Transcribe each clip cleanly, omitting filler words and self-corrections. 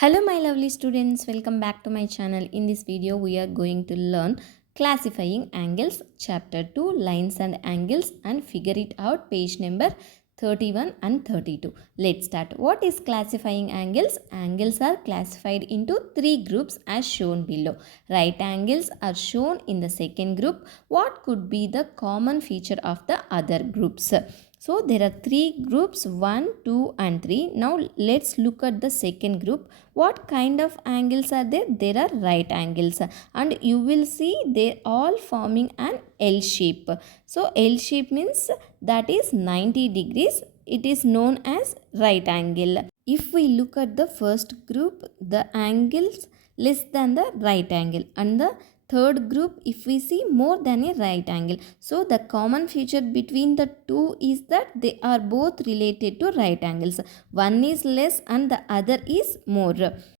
Hello my lovely students, welcome back to my channel. In this video we are going to learn classifying angles chapter 2 lines and angles and figure it out page number 31 and 32. Let's start. What is classifying angles? Angles are classified into three groups as shown below. Right angles are shown in the second group. What could be the common feature of the other groups? So there are three groups 1, 2 and 3. Now let's look at the second group. What kind of angles are there? There are right angles and you will see they all forming an L shape. So L shape means that is 90 degrees. It is known as right angle. If we look at the first group, the angles less than the right angle, and the third group if we see more than a right angle. So the common feature between the two is that they are both related to right angles. One is less and the other is more.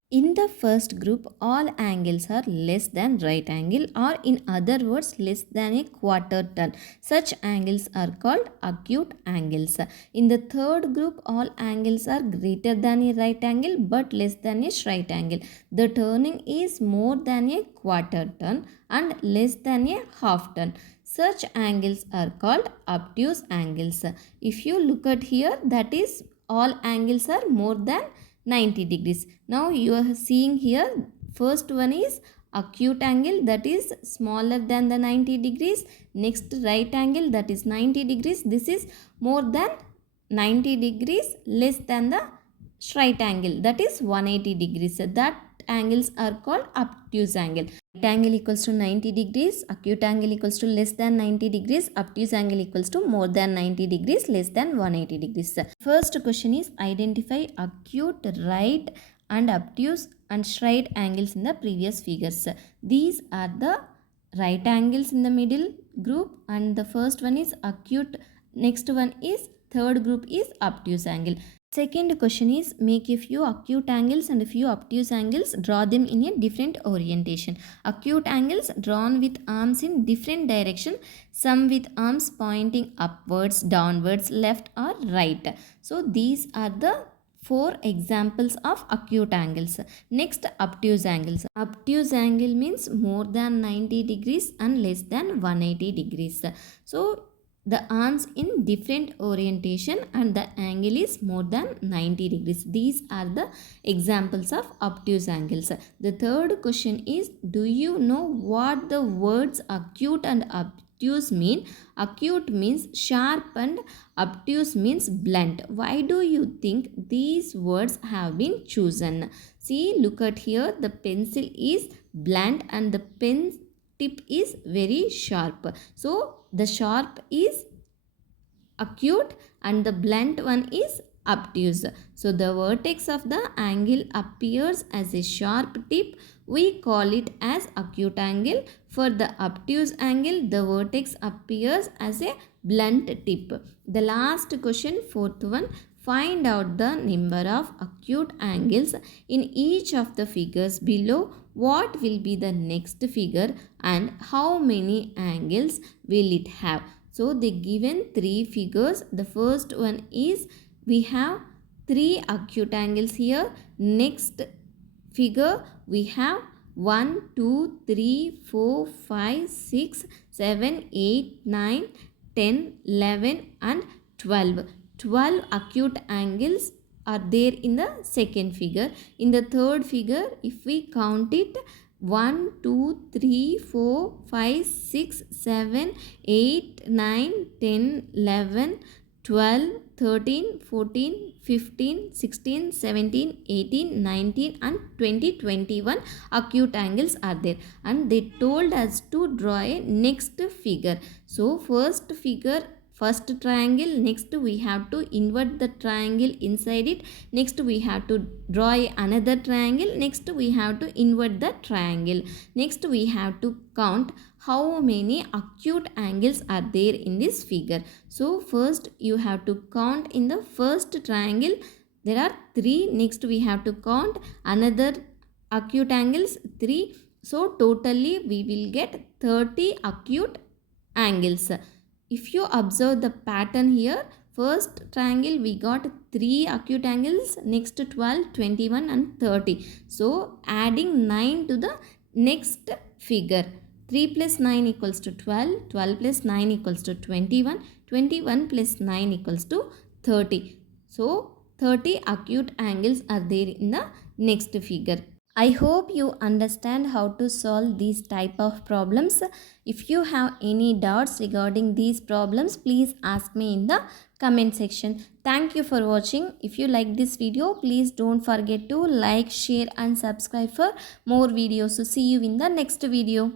In the first group, all angles are less than right angle, or in other words less than a quarter turn. Such angles are called acute angles. In the third group, all angles are greater than a right angle but less than a right angle. The turning is more than a quarter turn and less than a half turn. Such angles are called obtuse angles. If you look at here, that is all angles are more than 90 degrees. Now you are seeing here, first one is acute angle, that is smaller than the 90 degrees. Next right angle, that is 90 degrees. This is more than 90 degrees less than the right angle, that is 180 degrees. That angles are called obtuse angle. Right angle equals to 90 degrees, acute angle equals to less than 90 degrees, obtuse angle equals to more than 90 degrees less than 180 degrees. First question is identify acute right and obtuse and right angles in the previous figures. These are the right angles in the middle group and the first one is acute, next one is third group is obtuse angle. Second question is make a few acute angles and a few obtuse angles, draw them in a different orientation. Acute angles drawn with arms in different direction, some with arms pointing upwards, downwards, left or right. So these are the four examples of acute angles. Next, obtuse angles. Obtuse angle means more than 90 degrees and less than 180 degrees. So the arms in different orientation and the angle is more than 90 degrees. These are the examples of obtuse angles. The third question is, do you know what the words acute and obtuse mean? Acute means sharp and obtuse means blunt. Why do you think these words have been chosen? See, look at here, the pencil is blunt and the pen tip is very sharp. So the sharp is acute and the blunt one is obtuse. So the vertex of the angle appears as a sharp tip. We call it as acute angle. For the obtuse angle, the vertex appears as a blunt tip. The last question, fourth one. Find out the number of acute angles in each of the figures below. What will be the next figure and how many angles will it have? So they given three figures. The first one is we have three acute angles here. Next figure we have 1, 2, 3, 4, 5, 6, 7, 8, 9, 10, 11 and 12. 12 acute angles are there in the second figure. In the third figure, if we count it, 1, 2, 3, 4, 5, 6, 7, 8, 9, 10, 11, 12, 13, 14, 15, 16, 17, 18, 19 and 20, 21 acute angles are there. And they told us to draw a next figure. So first figure, first triangle, next we have to invert the triangle inside it, next we have to draw another triangle, next we have to invert the triangle, next we have to count how many acute angles are there in this figure. So first you have to count in the first triangle, there are 3, next we have to count another acute angles 3. So totally we will get 30 acute angles. If you observe the pattern here, First triangle we got 3 acute angles, next 12, 21 and 30. So adding 9 to the next figure. 3 plus 9 equals to 12, 12 plus 9 equals to 21, 21 plus 9 equals to 30. So 30 acute angles are there in the next figure. I hope you understand how to solve these type of problems. If you have any doubts regarding these problems, please ask me in the comment section. Thank you for watching. If you like this video, please don't forget to like, share and subscribe for more videos. So see you in the next video.